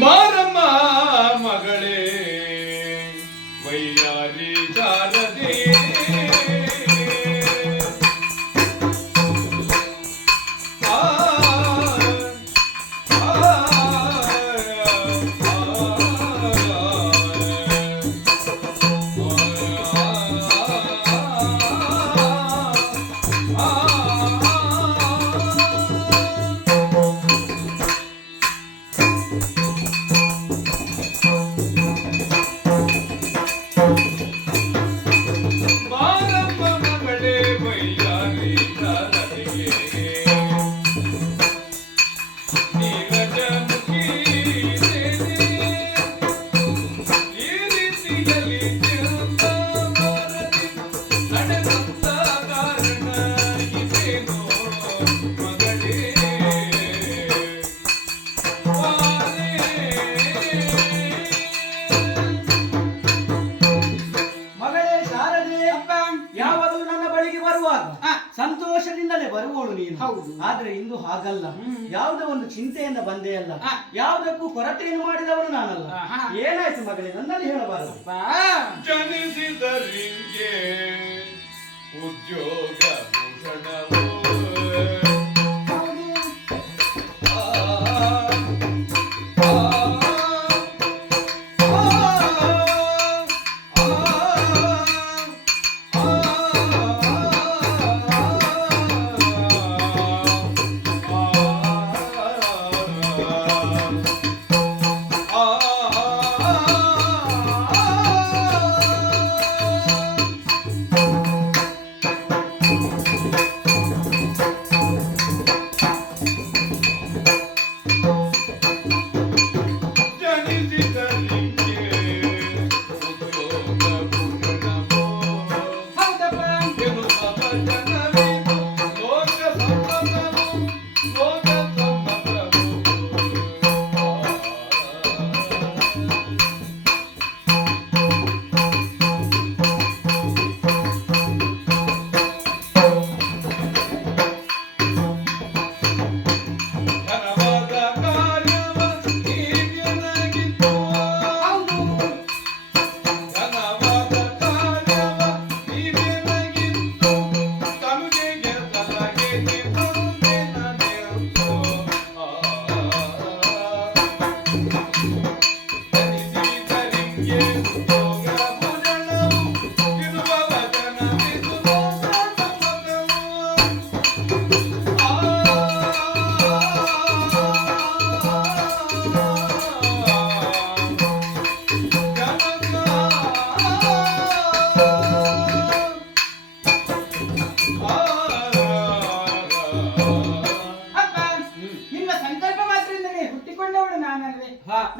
ಮಾರಮ್ಮ ಮಗಳೇ ವೈಯಾರಿ ಶಾರದೆ ಸಂತೋಷದಿಂದಲೇ ಬರುವವಳು ನೀನು. ಆದ್ರೆ ಇಂದು ಹಾಗಲ್ಲ. ಯಾವುದೋ ಒಂದು ಚಿಂತೆಯಿಂದ ಬಂದೇ ಅಲ್ಲ, ಯಾವುದಕ್ಕೂ ಕೊರತೆಯನ್ನು ಮಾಡಿದವನು ನಾನಲ್ಲ. ಏನಾಯ್ತು ಮಗಳೇ, ನನ್ನಲ್ಲಿ ಹೇಳಬಾರದು. ಜನಿಸಿದರಿಗೆ ಉದ್ಯೋಗ ಭೂಷಣವು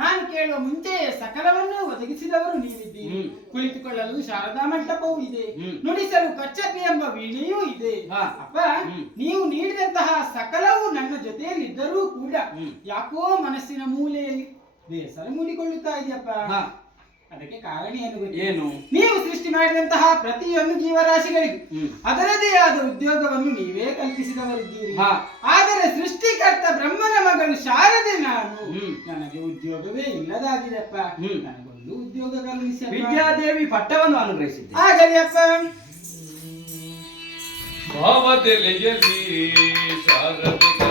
ನಾನು ಕೇಳುವ ಮುಂಚೆ ಸಕಲವನ್ನು ಒದಗಿಸಿದವರು ನೀವಿದ್ದೀರಿ. ಕುಳಿತುಕೊಳ್ಳಲು ಶಾರದಾ ಮಂಟಪವೂ ಇದೆ, ನುಡಿಸಲು ಕಚ್ಚಪಿ ಎಂಬ ವೀಣೆಯೂ ಇದೆ. ಅಪ್ಪ, ನೀವು ನೀಡಿದಂತಹ ಸಕಲವು ನನ್ನ ಜೊತೆಯಲ್ಲಿದ್ದರೂ ಕೂಡ ಯಾಕೋ ಮನಸ್ಸಿನ ಮೂಲೆಯಲ್ಲಿ ಬೇಸರ ಮೂಡಿಕೊಳ್ಳುತ್ತಾ ಇದೆಯಪ್ಪ. ಅದಕ್ಕೆ ಕಾರಣ ಏನು? ನೀವು ಸೃಷ್ಟಿ ಮಾಡಿದಂತಹ ಪ್ರತಿಯೊಂದು ಜೀವರಾಶಿಗಳಿಗೂ ಅದರದೇ ಆದ ಉದ್ಯೋಗವನ್ನು ನೀವೇ ಕಲ್ಪಿಸಿದವರಿದ್ದೀರಿ. ಆದರೆ ಸೃಷ್ಟಿಕರ್ತ ಬ್ರಹ್ಮನ ಮಗಳು ಶಾರದೆ ನಾನು, ನನಗೆ ಉದ್ಯೋಗವೇ ಇಲ್ಲದಾಗಿದೆಪ್ಪ. ನನಗೊಂದು ಉದ್ಯೋಗ ಕಲ್ಪಿಸಿ. ವಿದ್ಯಾದೇವಿ ಪಟ್ಟವನ್ನು ಅನುಗ್ರಹಿಸಿದ್ದೆ. ಆಗಲಿ ಅಪ್ಪ. ಭಾವದೆಲೆಯಲ್ಲಿ ಶಾರದೆ